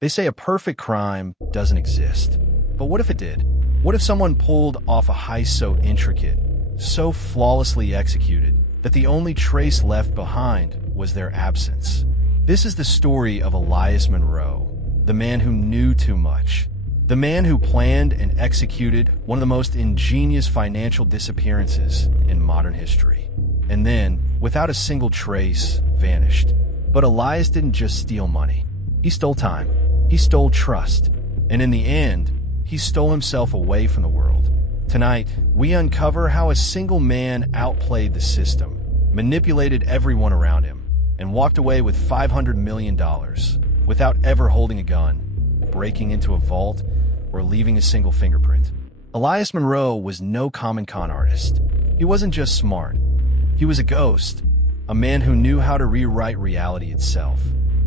They say a perfect crime doesn't exist. But what if it did? What if someone pulled off a heist so intricate, so flawlessly executed, that the only trace left behind was their absence? This is the story of Elias Monroe, the man who knew too much, the man who planned and executed one of the most ingenious financial disappearances in modern history. And then, without a single trace, vanished. But Elias didn't just steal money. He stole time. He stole trust. And in the end, he stole himself away from the world. Tonight, we uncover how a single man outplayed the system, manipulated everyone around him, and walked away with $500 million without ever holding a gun, breaking into a vault, or leaving a single fingerprint. Elias Monroe was no common con artist. He wasn't just smart. He was a ghost, a man who knew how to rewrite reality itself.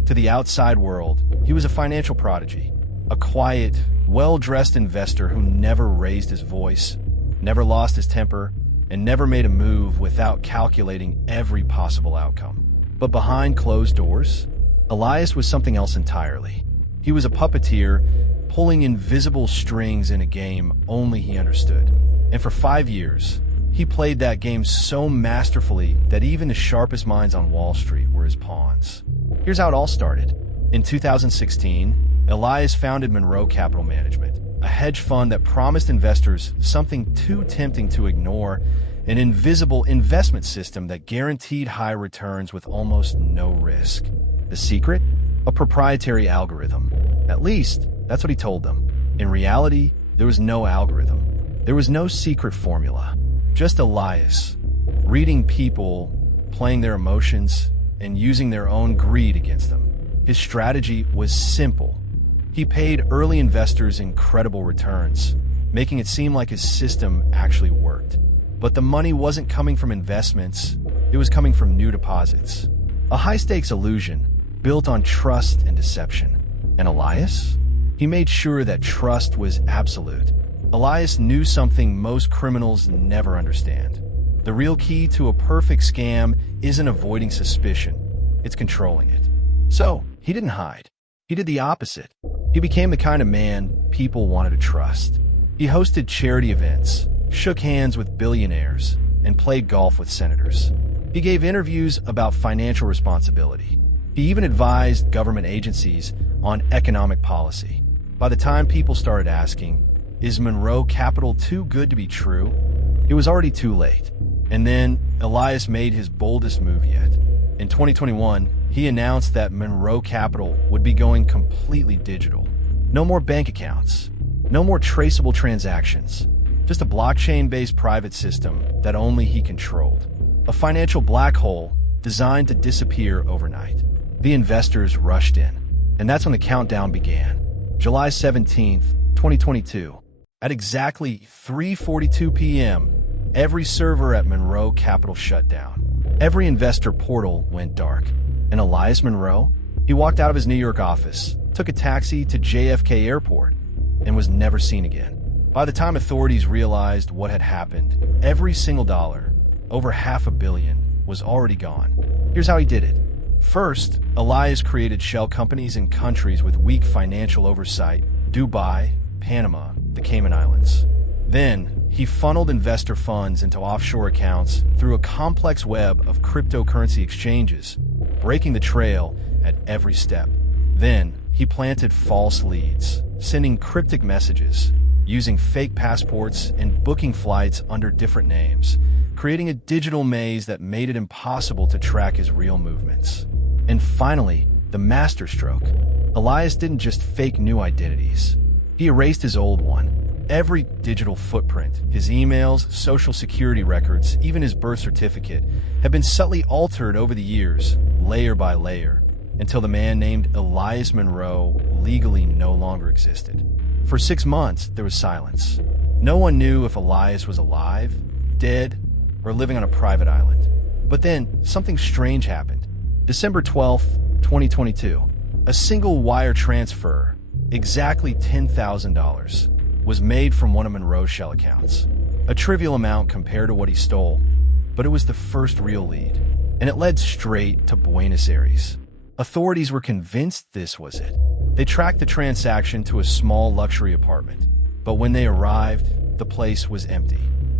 To the outside world, he was a financial prodigy, a quiet, well-dressed investor who never raised his voice, never lost his temper, and never made a move without calculating every possible outcome. But behind closed doors, Elias was something else entirely. He was a puppeteer, pulling invisible strings in a game only he understood. And for 5 years, he played that game so masterfully that even the sharpest minds on Wall Street were his pawns. Here's how it all started. In 2016, Elias founded Monroe Capital Management, a hedge fund that promised investors something too tempting to ignore, an invisible investment system that guaranteed high returns with almost no risk. The secret? A proprietary algorithm. At least, that's what he told them. In reality, there was no algorithm. There was no secret formula. Just Elias, reading people, playing their emotions, and using their own greed against them. His strategy was simple. He paid early investors incredible returns, making it seem like his system actually worked. But the money wasn't coming from investments, it was coming from new deposits. A high-stakes illusion, built on trust and deception. And Elias? He made sure that trust was absolute. Elias knew something most criminals never understand. The real key to a perfect scam isn't avoiding suspicion, it's controlling it. So, he didn't hide. He did the opposite. He became the kind of man people wanted to trust. He hosted charity events, shook hands with billionaires, and played golf with senators. He gave interviews about financial responsibility. He even advised government agencies on economic policy. By the time people started asking, "Is Monroe Capital too good to be true?" it was already too late. And then Elias made his boldest move yet. In 2021, he announced that Monroe Capital would be going completely digital. No more bank accounts, no more traceable transactions, just a blockchain-based private system that only he controlled. A financial black hole designed to disappear overnight. The investors rushed in, and that's when the countdown began. July 17th, 2022. At exactly 3:42 p.m., every server at Monroe Capital shut down. Every investor portal went dark. And Elias Monroe? He walked out of his New York office, took a taxi to JFK Airport, and was never seen again. By the time authorities realized what had happened, every single dollar, over $500 million, was already gone. Here's how he did it. First, Elias created shell companies in countries with weak financial oversight: Dubai, Panama, the Cayman Islands. Then, he funneled investor funds into offshore accounts through a complex web of cryptocurrency exchanges, breaking the trail at every step. Then, he planted false leads, sending cryptic messages, using fake passports and booking flights under different names, creating a digital maze that made it impossible to track his real movements. And finally, the masterstroke. Elias didn't just fake new identities. He erased his old one. Every digital footprint, his emails, social security records, even his birth certificate, have been subtly altered over the years, layer by layer, until the man named Elias Monroe legally no longer existed. For 6 months, there was silence. No one knew if Elias was alive, dead, or living on a private island. But then, something strange happened. December 12th, 2022. A single wire transfer, exactly $10,000, was made from one of Monroe's shell accounts. A trivial amount compared to what he stole, but it was the first real lead, and it led straight to Buenos Aires. Authorities were convinced this was it. They tracked the transaction to a small luxury apartment, but when they arrived, the place was empty.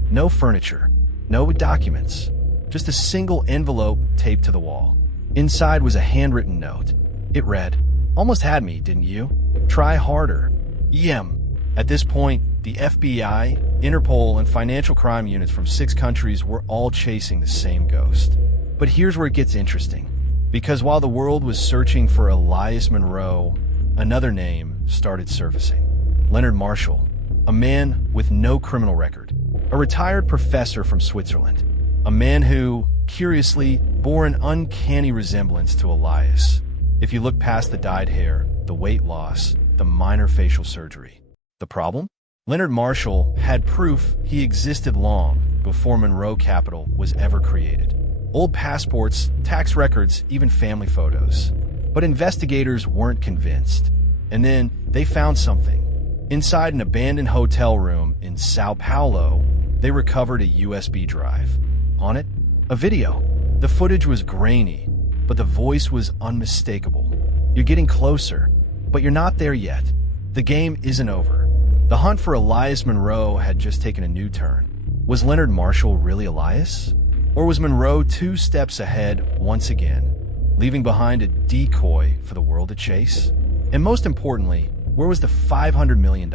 No furniture, no documents, just a single envelope taped to the wall. Inside was a handwritten note. It read, "Almost had me, didn't you? Try harder. Yem." At this point, the FBI, Interpol, and financial crime units from 6 countries were all chasing the same ghost. But here's where it gets interesting. Because while the world was searching for Elias Monroe, another name started surfacing. Leonard Marshall, a man with no criminal record, a retired professor from Switzerland, a man who, curiously, bore an uncanny resemblance to Elias. If you look past the dyed hair, the weight loss, the minor facial surgery. The problem? Leonard Marshall had proof he existed long before Monroe Capital was ever created. Old passports, tax records, even family photos. But investigators weren't convinced. And then they found something. Inside an abandoned hotel room in Sao Paulo, they recovered a USB drive. On it, a video. The footage was grainy, but the voice was unmistakable. You're getting closer, but you're not there yet. The game isn't over. The hunt for Elias Monroe had just taken a new turn. Was Leonard Marshall really Elias? Or was Monroe 2 steps ahead once again, leaving behind a decoy for the world to chase? And most importantly, where was the $500 million?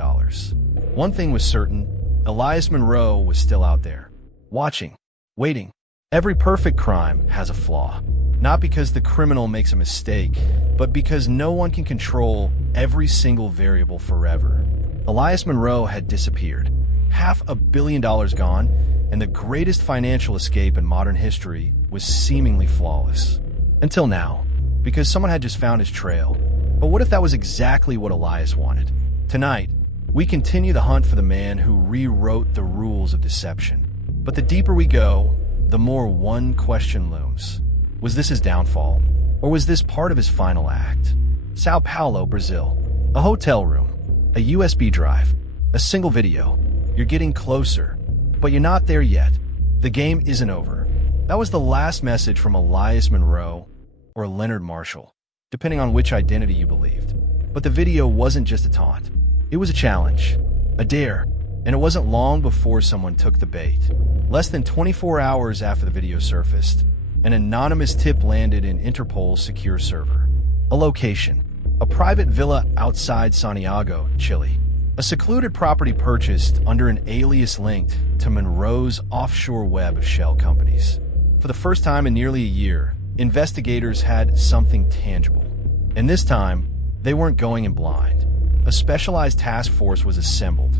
One thing was certain, Elias Monroe was still out there, watching, waiting. Every perfect crime has a flaw. Not because the criminal makes a mistake, but because no one can control every single variable forever. Elias Monroe had disappeared, $500 million gone, and the greatest financial escape in modern history was seemingly flawless. Until now, because someone had just found his trail. But what if that was exactly what Elias wanted? Tonight, we continue the hunt for the man who rewrote the rules of deception. But the deeper we go, the more one question looms. Was this his downfall? Or was this part of his final act? Sao Paulo, Brazil. A hotel room. A USB drive. A single video. You're getting closer. But you're not there yet. The game isn't over. That was the last message from Elias Monroe or Leonard Marshall, depending on which identity you believed. But the video wasn't just a taunt. It was a challenge, a dare, and it wasn't long before someone took the bait. Less than 24 hours after the video surfaced, an anonymous tip landed in Interpol's secure server. A location, a private villa outside Santiago, Chile. A secluded property purchased under an alias linked to Monroe's offshore web of shell companies. For the first time in nearly a year, investigators had something tangible. And this time, they weren't going in blind. A specialized task force was assembled.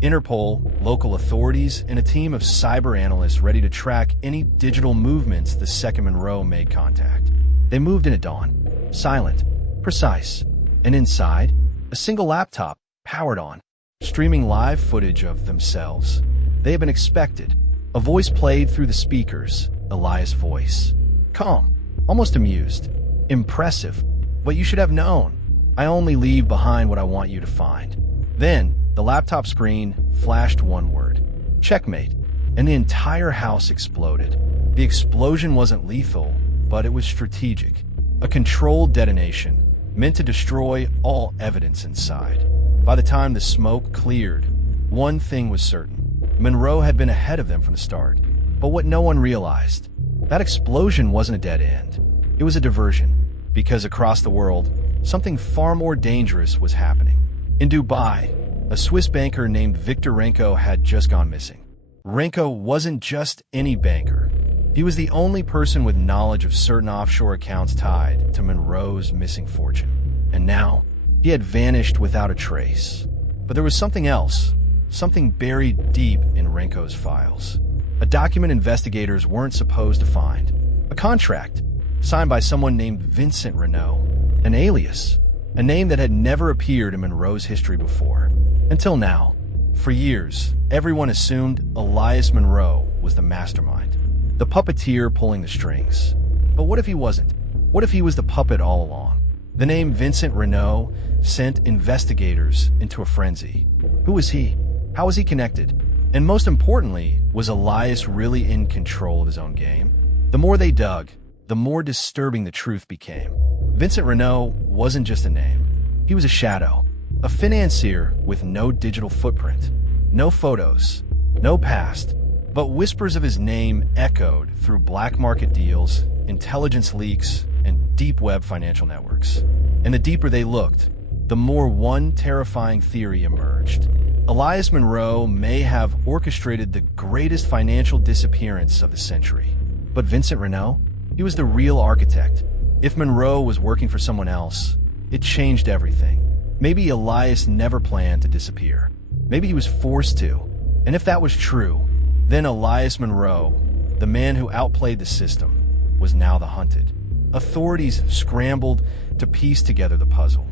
Interpol, local authorities, and a team of cyber analysts ready to track any digital movements the second Monroe made contact. They moved in at dawn, silent, precise, and inside, a single laptop, powered on, streaming live footage of themselves. They had been expected. A voice played through the speakers, Elias' voice. Calm, almost amused. Impressive. But you should have known. I only leave behind what I want you to find. Then, the laptop screen flashed one word. Checkmate. And the entire house exploded. The explosion wasn't lethal, but it was strategic. A controlled detonation, meant to destroy all evidence inside. By the time the smoke cleared, one thing was certain. Monroe had been ahead of them from the start. But what no one realized, that explosion wasn't a dead end. It was a diversion, because across the world, something far more dangerous was happening. In Dubai, a Swiss banker named Viktor Renko had just gone missing. Renko wasn't just any banker. He was the only person with knowledge of certain offshore accounts tied to Monroe's missing fortune. And now, he had vanished without a trace. But there was something else, something buried deep in Renko's files. A document investigators weren't supposed to find. A contract, signed by someone named Vincent Renault, an alias, a name that had never appeared in Monroe's history before. Until now, for years, everyone assumed Elias Monroe was the mastermind, the puppeteer pulling the strings. But what if he wasn't? What if he was the puppet all along? The name Vincent Renault sent investigators into a frenzy. Who was he? How was he connected? And most importantly, was Elias really in control of his own game? The more they dug, the more disturbing the truth became. Vincent Renault wasn't just a name. He was a shadow, a financier with no digital footprint, no photos, no past, but whispers of his name echoed through black market deals, intelligence leaks, and deep web financial networks. And the deeper they looked, the more one terrifying theory emerged. Elias Monroe may have orchestrated the greatest financial disappearance of the century. But Vincent Renault? He was the real architect. If Monroe was working for someone else, it changed everything. Maybe Elias never planned to disappear. Maybe he was forced to. And if that was true, then Elias Monroe, the man who outplayed the system, was now the hunted. Authorities scrambled to piece together the puzzle.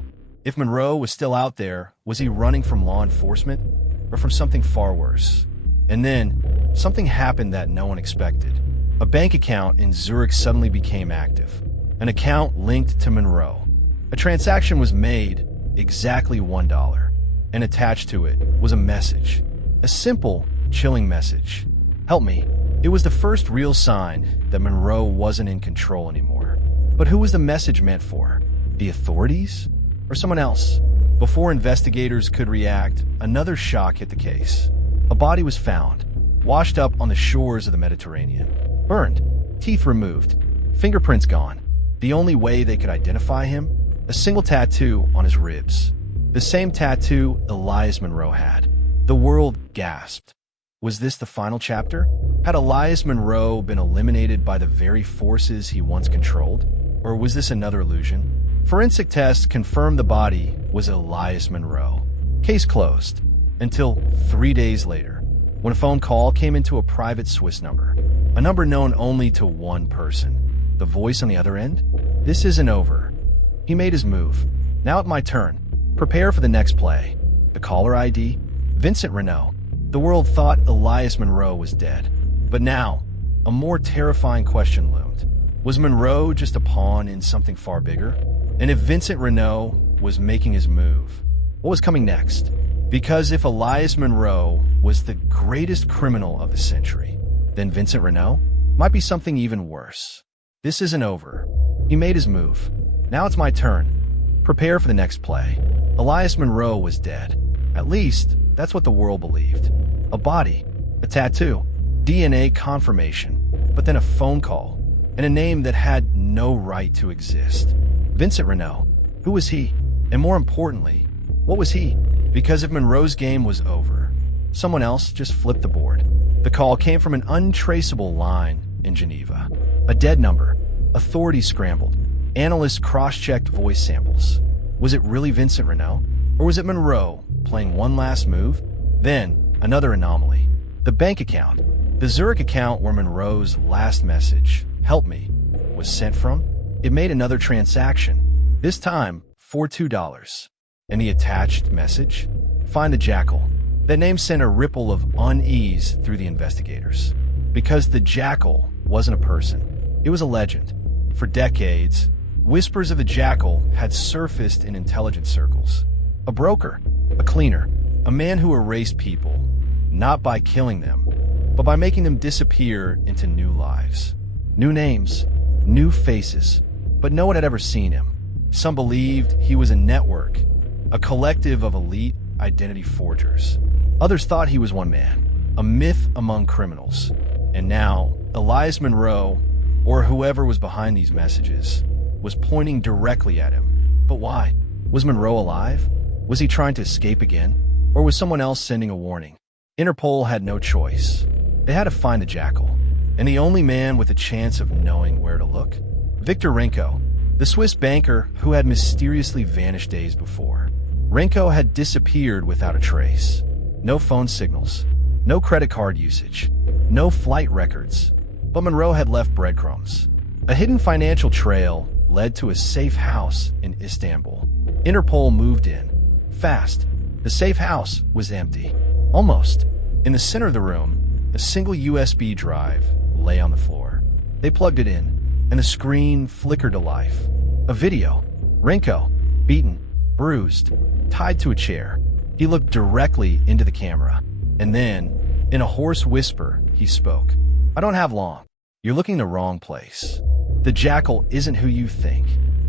If Monroe was still out there, was he running from law enforcement or from something far worse? And then, something happened that no one expected. A bank account in Zurich suddenly became active. An account linked to Monroe. A transaction was made, exactly $1. And attached to it was a message. A simple, chilling message. Help me. It was the first real sign that Monroe wasn't in control anymore. But who was the message meant for? The authorities? Or someone else? Before investigators could react, another shock hit the case. A body was found, washed up on the shores of the Mediterranean. Burned, teeth removed, fingerprints gone. The only way they could identify him? A single tattoo on his ribs. The same tattoo Elias Monroe had. The world gasped. Was this the final chapter? Had Elias Monroe been eliminated by the very forces he once controlled? Or was this another illusion? Forensic tests confirmed the body was Elias Monroe. Case closed. Until 3 days later, when a phone call came into a private Swiss number. A number known only to one person. The voice on the other end? This isn't over. He made his move. Now it's my turn. Prepare for the next play. The caller ID? Vincent Renault. The world thought Elias Monroe was dead. But now, a more terrifying question loomed. Was Monroe just a pawn in something far bigger? And if Vincent Renault was making his move, what was coming next? Because if Elias Monroe was the greatest criminal of the century, then Vincent Renault might be something even worse. This isn't over. He made his move. Now it's my turn. Prepare for the next play. Elias Monroe was dead. At least, that's what the world believed. A body, a tattoo, DNA confirmation, but then a phone call, and a name that had no right to exist. Vincent Renault. Who was he? And more importantly, what was he? Because if Monroe's game was over, someone else just flipped the board. The call came from an untraceable line in Geneva. A dead number. Authorities scrambled. Analysts cross-checked voice samples. Was it really Vincent Renault? Or was it Monroe playing one last move? Then, another anomaly. The bank account. The Zurich account where Monroe's last message, "Help me," was sent from. It made another transaction, this time for $2. And the attached message? Find the jackal. That name sent a ripple of unease through the investigators. Because the jackal wasn't a person. It was a legend. For decades, whispers of the jackal had surfaced in intelligence circles. A broker, a cleaner, a man who erased people, not by killing them, but by making them disappear into new lives. New names, new faces, but no one had ever seen him. Some believed he was a network, a collective of elite identity forgers. Others thought he was one man, a myth among criminals. And now, Elias Monroe, or whoever was behind these messages, was pointing directly at him. But why? Was Monroe alive? Was he trying to escape again? Or was someone else sending a warning? Interpol had no choice. They had to find the jackal, and the only man with a chance of knowing where to look? Victor Renko, the Swiss banker who had mysteriously vanished days before. Renko had disappeared without a trace. No phone signals, no credit card usage, no flight records. But Monroe had left breadcrumbs. A hidden financial trail led to a safe house in Istanbul. Interpol moved in. Fast. The safe house was empty. Almost. In the center of the room, a single USB drive lay on the floor. They plugged it in, and the screen flickered to life. A video. Renko, beaten, bruised, tied to a chair. He looked directly into the camera. And then, in a hoarse whisper, he spoke. "I don't have long. You're looking the wrong place. The jackal isn't who you think."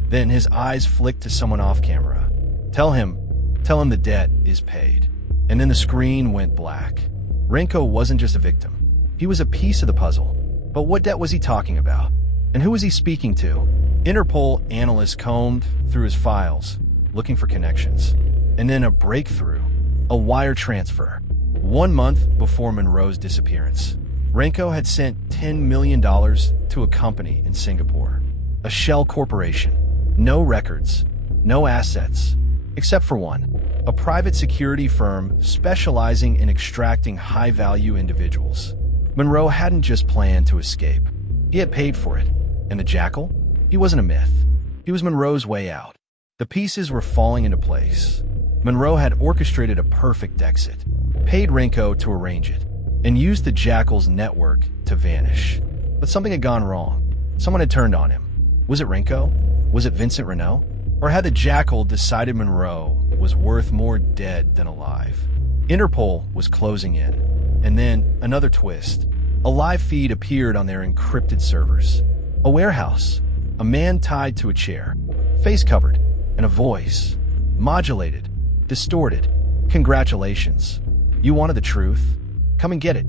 Then his eyes flicked to someone off camera. Tell him the debt is paid." And then the screen went black. Renko wasn't just a victim. He was a piece of the puzzle. But what debt was he talking about? And who was he speaking to? Interpol analysts combed through his files, looking for connections. And then a breakthrough, a wire transfer. 1 month before Monroe's disappearance, Renko had sent $10 million to a company in Singapore. A shell corporation. No records, no assets, except for one. A private security firm specializing in extracting high-value individuals. Monroe hadn't just planned to escape. He had paid for it. And the jackal? He wasn't a myth. He was Monroe's way out. The pieces were falling into place. Monroe had orchestrated a perfect exit, paid Renko to arrange it, and used the jackal's network to vanish. But something had gone wrong. Someone had turned on him. Was it Renko? Was it Vincent Renault? Or had the jackal decided Monroe was worth more dead than alive? Interpol was closing in. And then, another twist. A live feed appeared on their encrypted servers. A warehouse. A man tied to a chair. Face covered. And a voice. Modulated. Distorted. "Congratulations. You wanted the truth? Come and get it."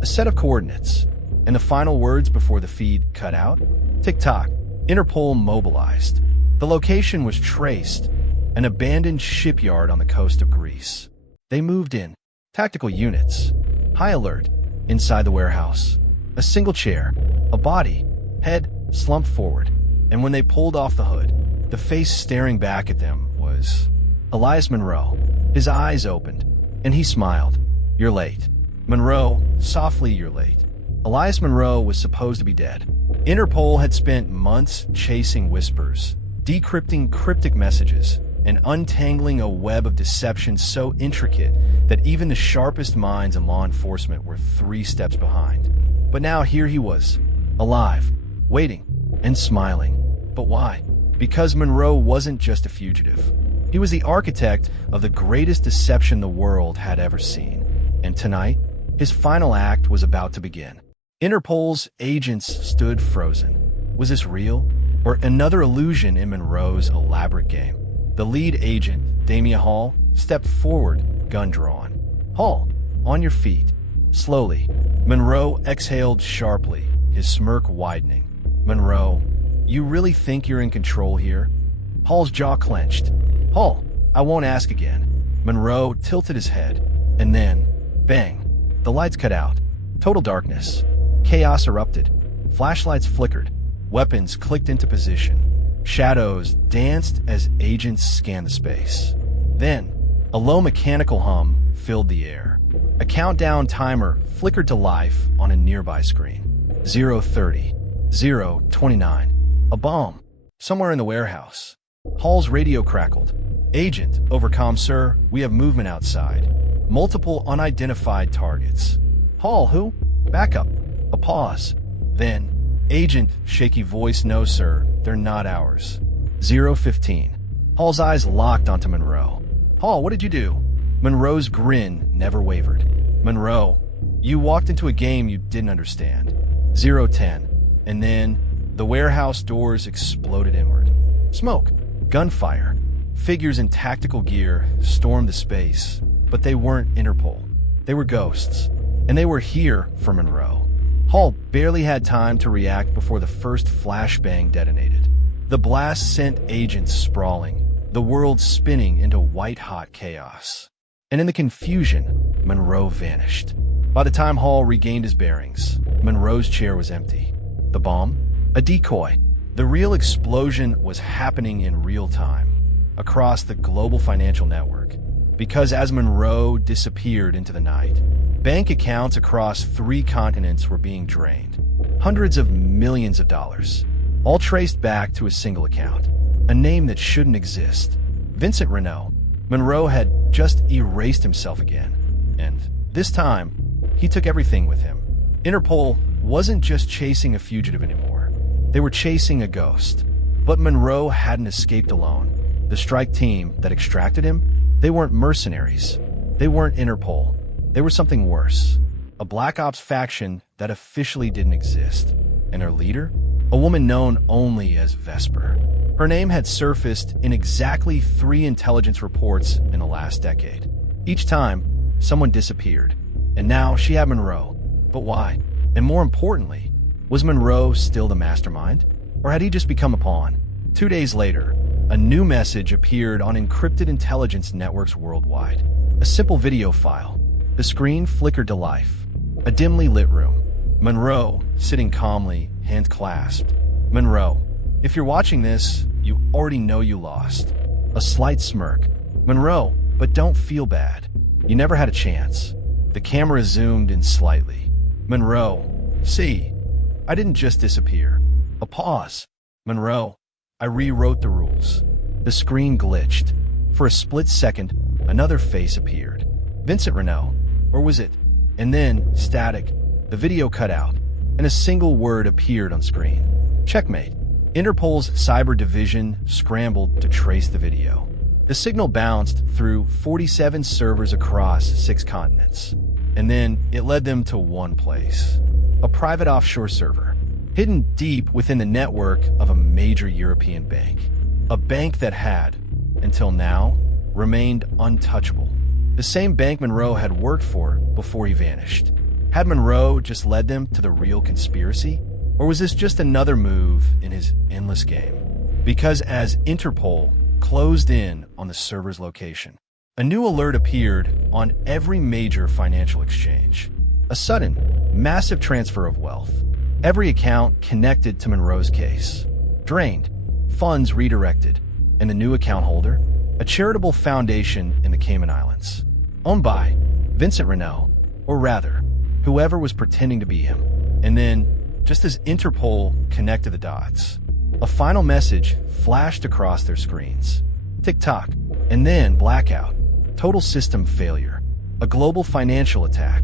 A set of coordinates. And the final words before the feed cut out? Tick-tock. Interpol mobilized. The location was traced. An abandoned shipyard on the coast of Greece. They moved in. Tactical units. High alert. Inside the warehouse. A single chair. A body. Head slumped forward. And when they pulled off the hood, the face staring back at them was Elias Monroe. His eyes opened, and he smiled. "You're late." Monroe, softly, "You're late." Elias Monroe was supposed to be dead. Interpol had spent months chasing whispers, decrypting cryptic messages, and untangling a web of deception so intricate that even the sharpest minds in law enforcement were 3 steps behind. But now here he was, alive, waiting, and smiling. But why? Because Monroe wasn't just a fugitive. He was the architect of the greatest deception the world had ever seen. And tonight, his final act was about to begin. Interpol's agents stood frozen. Was this real? Or another illusion in Monroe's elaborate game? The lead agent, Damien Hall, stepped forward, gun drawn. "Hall, on your feet." Slowly, Monroe exhaled sharply, his smirk widening. "Monroe, you really think you're in control here?" Hall's jaw clenched. "Hall, I won't ask again." Monroe tilted his head, and then, bang, the lights cut out. Total darkness. Chaos erupted. Flashlights flickered. Weapons clicked into position. Shadows danced as agents scanned the space. Then, a low mechanical hum filled the air. A countdown timer flickered to life on a nearby screen. 0:30, 0:29. A bomb. Somewhere in the warehouse. Hall's radio crackled. "Agent, overcom, sir. We have movement outside. Multiple unidentified targets." "Hall, who?" "Backup." A pause. Then, "Agent," shaky voice, "No, sir. They're not ours." 0:15. Hall's eyes locked onto Monroe. "Hall, what did you do?" Monroe's grin never wavered. "Monroe, you walked into a game you didn't understand." 0:10. And then, the warehouse doors exploded inward. Smoke. Gunfire. Figures in tactical gear stormed the space. But they weren't Interpol. They were ghosts. And they were here for Monroe. Hall barely had time to react before the first flashbang detonated. The blast sent agents sprawling, the world spinning into white-hot chaos. And in the confusion, Monroe vanished. By the time Hall regained his bearings, Monroe's chair was empty. The bomb? A decoy. The real explosion was happening in real time, across the global financial network. Because as Monroe disappeared into the night, bank accounts across 3 continents were being drained. Hundreds of millions of dollars, all traced back to a single account. A name that shouldn't exist. Vincent Renault. Monroe had just erased himself again. And this time, he took everything with him. Interpol wasn't just chasing a fugitive anymore. They were chasing a ghost. But Monroe hadn't escaped alone. The strike team that extracted him, they weren't mercenaries. They weren't Interpol. They were something worse. A Black Ops faction that officially didn't exist. And their leader? A woman known only as Vesper. Her name had surfaced in exactly 3 intelligence reports in the last decade. Each time, someone disappeared, and now she had Monroe. But why? And more importantly, was Monroe still the mastermind? Or had he just become a pawn? 2 days later, a new message appeared on encrypted intelligence networks worldwide. A simple video file. The screen flickered to life. A dimly lit room. Monroe, sitting calmly, hands clasped. Monroe, if you're watching this, you already know you lost. A slight smirk. Monroe, but don't feel bad. You never had a chance. The camera zoomed in slightly. Monroe, see, I didn't just disappear. A pause. Monroe, I rewrote the rules. The screen glitched. For a split second, another face appeared. Vincent Renault, or was it? And then, static, the video cut out, and a single word appeared on screen. Checkmate. Interpol's cyber division scrambled to trace the video. The signal bounced through 47 servers across 6 continents. And then it led them to one place. A private offshore server, hidden deep within the network of a major European bank. A bank that had, until now, remained untouchable. The same bank Monroe had worked for before he vanished. Had Monroe just led them to the real conspiracy? Or was this just another move in his endless game? Because as Interpol closed in on the server's location, a new alert appeared on every major financial exchange. A sudden, massive transfer of wealth. Every account connected to Monroe's case. Drained, funds redirected, and the new account holder? A charitable foundation in the Cayman Islands. Owned by Vincent Renault, or rather, whoever was pretending to be him. And then, just as Interpol connected the dots, a final message flashed across their screens. Tick-tock, and then blackout. Total system failure. A global financial attack.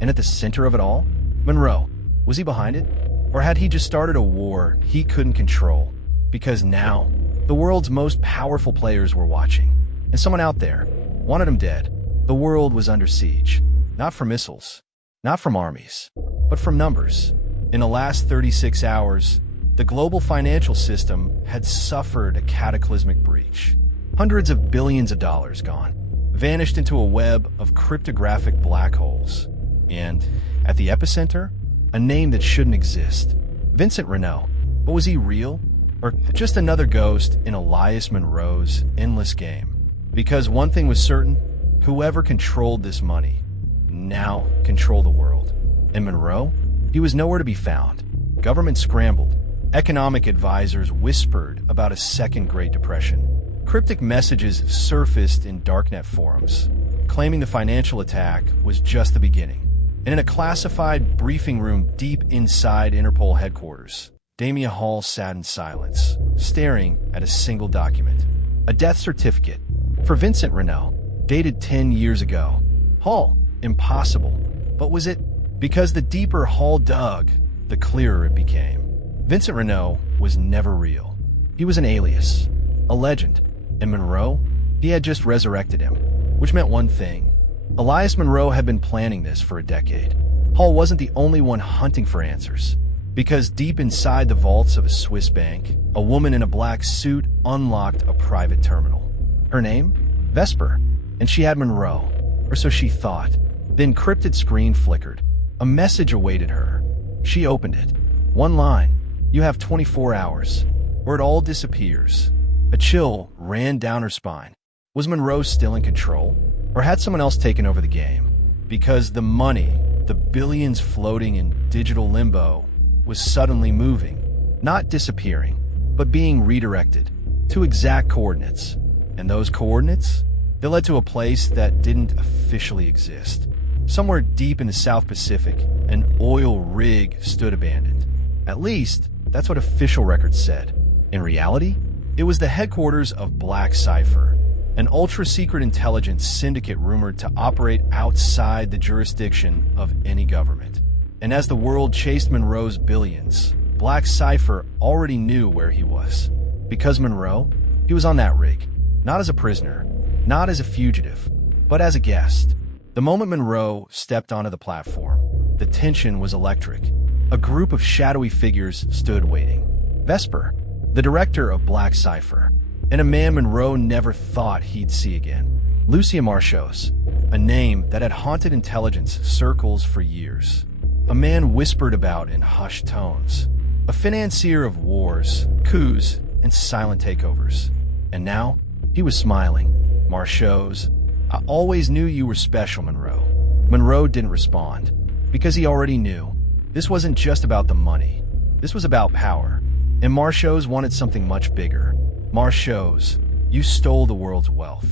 And at the center of it all, Monroe. Was he behind it? Or had he just started a war he couldn't control? Because now, the world's most powerful players were watching. And someone out there wanted him dead. The world was under siege. Not from missiles. Not from armies. But from numbers. In the last 36 hours, the global financial system had suffered a cataclysmic breach. Hundreds of billions of dollars gone, vanished into a web of cryptographic black holes. And, at the epicenter, a name that shouldn't exist. Vincent Renault. But was he real? Or just another ghost in Elias Monroe's endless game? Because one thing was certain, whoever controlled this money now controlled the world. And Monroe? He was nowhere to be found. Government scrambled. Economic advisors whispered about a second Great Depression. Cryptic messages surfaced in darknet forums, claiming the financial attack was just the beginning. And in a classified briefing room deep inside Interpol headquarters, Damien Hall sat in silence, staring at a single document. A death certificate for Vincent Renault, dated 10 years ago. Hall, impossible. But was it? Because the deeper Hall dug, the clearer it became. Vincent Renault was never real. He was an alias, a legend. And Monroe? He had just resurrected him, which meant one thing. Elias Monroe had been planning this for a decade. Hall wasn't the only one hunting for answers. Because deep inside the vaults of a Swiss bank, a woman in a black suit unlocked a private terminal. Her name? Vesper. And she had Monroe, or so she thought. The encrypted screen flickered. A message awaited her. She opened it. One line. You have 24 hours, or it all disappears. A chill ran down her spine. Was Monroe still in control? Or had someone else taken over the game? Because the money, the billions floating in digital limbo, was suddenly moving. Not disappearing, but being redirected to exact coordinates. And those coordinates? They led to a place that didn't officially exist. Somewhere deep in the South Pacific, an oil rig stood abandoned. At least, that's what official records said. In reality, it was the headquarters of Black Cipher, an ultra-secret intelligence syndicate rumored to operate outside the jurisdiction of any government. And as the world chased Monroe's billions, Black Cipher already knew where he was. Because Monroe, he was on that rig, not as a prisoner, not as a fugitive, but as a guest. The moment Monroe stepped onto the platform, the tension was electric. A group of shadowy figures stood waiting. Vesper, the director of Black Cipher, and a man Monroe never thought he'd see again. Lucia Marchos, a name that had haunted intelligence circles for years. A man whispered about in hushed tones. A financier of wars, coups, and silent takeovers. And now, he was smiling. Marchos, I always knew you were special, Monroe. Monroe didn't respond, because he already knew. This wasn't just about the money. This was about power. And Marchos wanted something much bigger. Marchos, you stole the world's wealth.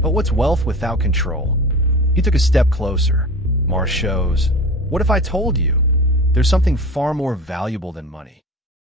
But what's wealth without control? He took a step closer. Marchos, what if I told you? There's something far more valuable than money.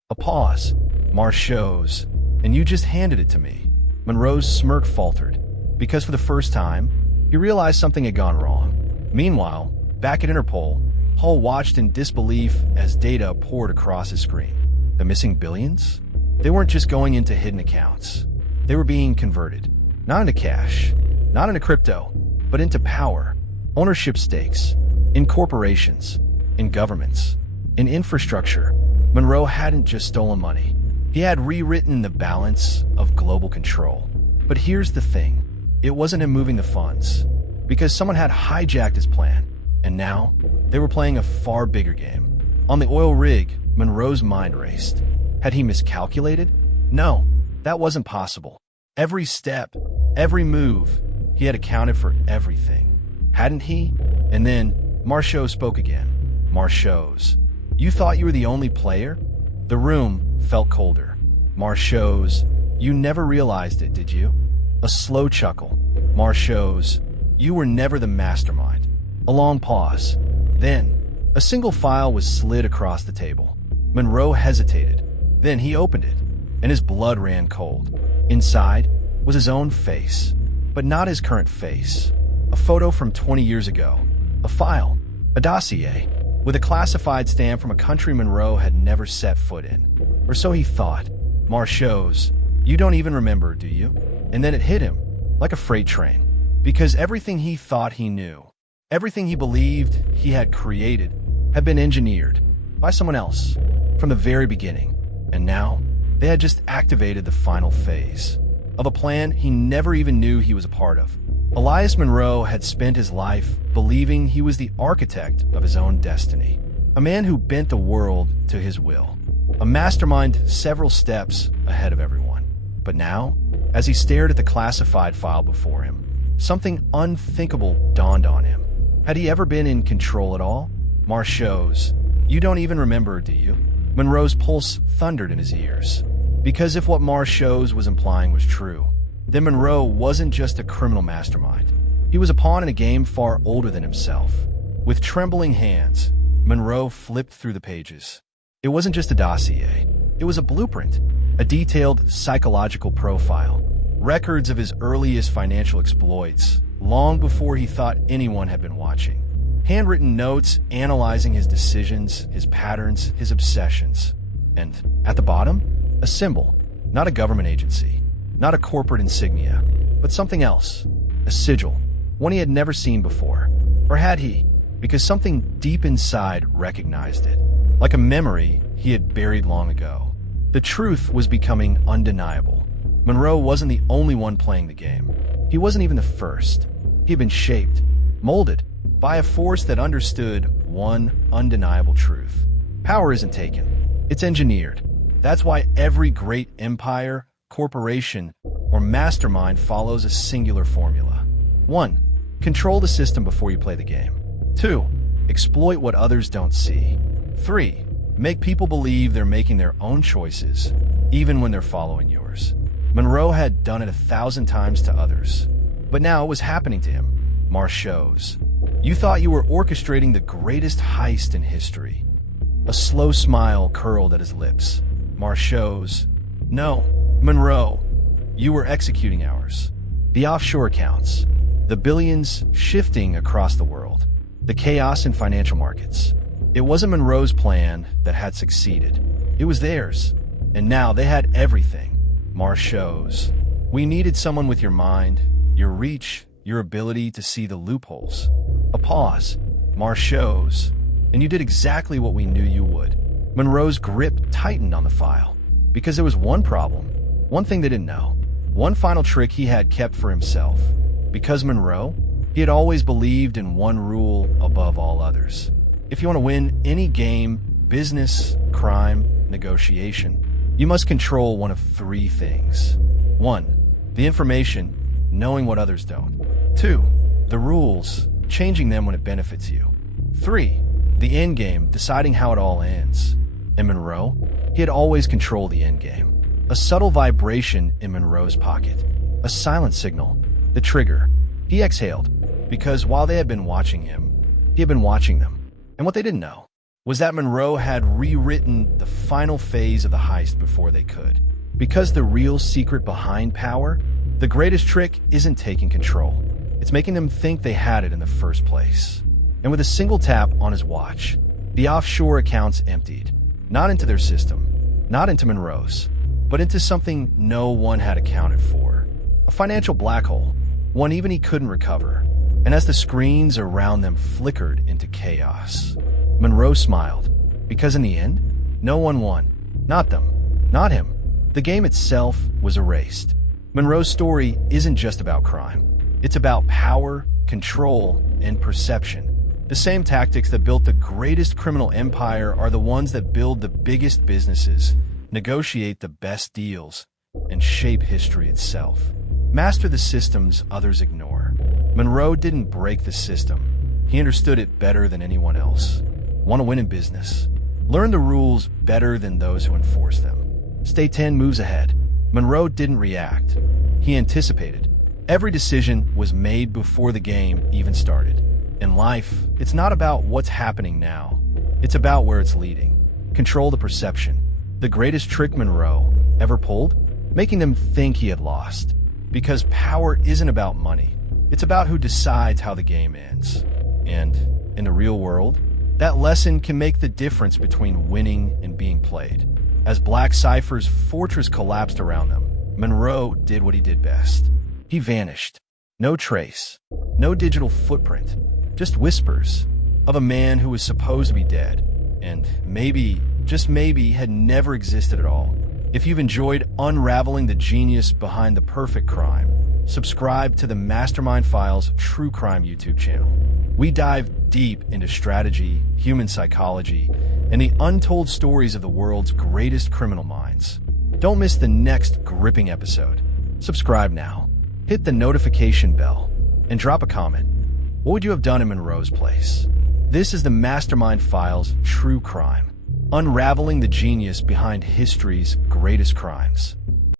A pause. Marchos, and you just handed it to me. Monroe's smirk faltered, because for the first time, he realized something had gone wrong. Meanwhile, back at Interpol, Hull watched in disbelief as data poured across his screen. The missing billions? They weren't just going into hidden accounts. They were being converted. Not into cash, not into crypto, but into power, ownership stakes, in corporations, in governments, in infrastructure. Monroe hadn't just stolen money. He had rewritten the balance of global control. But here's the thing. It wasn't him moving the funds, because someone had hijacked his plan. And now, they were playing a far bigger game. On the oil rig, Monroe's mind raced. Had he miscalculated? No, that wasn't possible. Every step, every move, he had accounted for everything. Hadn't he? And then, Marchos spoke again. Marchos, you thought you were the only player? The room felt colder. Marchos, you never realized it, did you? A slow chuckle. Marchos, you were never the mastermind. A long pause. Then, a single file was slid across the table. Monroe hesitated. Then he opened it, and his blood ran cold. Inside was his own face, but not his current face. A photo from 20 years ago. A file. A dossier. With a classified stamp from a country Monroe had never set foot in. Or so he thought. Marchos, you don't even remember, do you? And then it hit him, like a freight train. Because everything he thought he knew, everything he believed he had created, had been engineered by someone else from the very beginning. And now, they had just activated the final phase of a plan he never even knew he was a part of. Elias Monroe had spent his life believing he was the architect of his own destiny, a man who bent the world to his will, a mastermind several steps ahead of everyone. But now, as he stared at the classified file before him, something unthinkable dawned on him. Had he ever been in control at all? Marchos, you don't even remember, do you? Monroe's pulse thundered in his ears. Because if what Marchos was implying was true, then Monroe wasn't just a criminal mastermind. He was a pawn in a game far older than himself. With trembling hands, Monroe flipped through the pages. It wasn't just a dossier. It was a blueprint, a detailed psychological profile, records of his earliest financial exploits, long before he thought anyone had been watching. Handwritten notes analyzing his decisions, his patterns, his obsessions. And at the bottom, a symbol, not a government agency, not a corporate insignia, but something else, a sigil, one he had never seen before. Or had he? Because something deep inside recognized it, like a memory he had buried long ago. The truth was becoming undeniable. Monroe wasn't the only one playing the game. He wasn't even the first. He had been shaped, molded, by a force that understood one undeniable truth. Power isn't taken. It's engineered. That's why every great empire, corporation, or mastermind follows a singular formula. 1. Control the system before you play the game. 2. Exploit what others don't see. 3. Make people believe they're making their own choices, even when they're following yours. Monroe had done it 1,000 times to others, but now it was happening to him. Marchos, you thought you were orchestrating the greatest heist in history. A slow smile curled at his lips. Marchos, no, Monroe, you were executing ours. The offshore accounts, the billions shifting across the world, the chaos in financial markets. It wasn't Monroe's plan that had succeeded. It was theirs, and now they had everything. Marchos, we needed someone with your mind, your reach, your ability to see the loopholes. A pause. Marchos, and you did exactly what we knew you would. Monroe's grip tightened on the file. Because there was one problem, one thing they didn't know, one final trick he had kept for himself. Because Monroe, he had always believed in one rule above all others. If you want to win any game, business, crime, negotiation, you must control one of three things. 1. The information, knowing what others don't. 2. The rules, changing them when it benefits you. 3. The end game, deciding how it all ends. In Monroe, he had always controlled the end game. A subtle vibration in Monroe's pocket. A silent signal. The trigger. He exhaled, because while they had been watching him, he had been watching them. And what they didn't know was that Monroe had rewritten the final phase of the heist before they could. Because the real secret behind power, the greatest trick isn't taking control. It's making them think they had it in the first place. And with a single tap on his watch, the offshore accounts emptied. Not into their system, not into Monroe's, but into something no one had accounted for. A financial black hole, one even he couldn't recover. And as the screens around them flickered into chaos, Monroe smiled, because in the end, no one won. Not them, not him. The game itself was erased. Monroe's story isn't just about crime. It's about power, control, and perception. The same tactics that built the greatest criminal empire are the ones that build the biggest businesses, negotiate the best deals, and shape history itself. Master the systems others ignore. Monroe didn't break the system. He understood it better than anyone else. Want to win in business? Learn the rules better than those who enforce them. Stay 10 moves ahead. Monroe didn't react. He anticipated. Every decision was made before the game even started. In life, it's not about what's happening now. It's about where it's leading. Control the perception. The greatest trick Monroe ever pulled? Making them think he had lost. Because power isn't about money. It's about who decides how the game ends. And in the real world, that lesson can make the difference between winning and being played. As Black Cypher's fortress collapsed around them, Monroe did what he did best. He vanished. No trace. No digital footprint. Just whispers of a man who was supposed to be dead. And maybe, just maybe, had never existed at all. If you've enjoyed unraveling the genius behind the perfect crime, subscribe to the Mastermind Files True Crime YouTube channel. We dive deep into strategy, human psychology, and the untold stories of the world's greatest criminal minds. Don't miss the next gripping episode. Subscribe now, hit the notification bell, and drop a comment. What would you have done in Monroe's place? This is the Mastermind Files True Crime, unraveling the genius behind history's greatest crimes.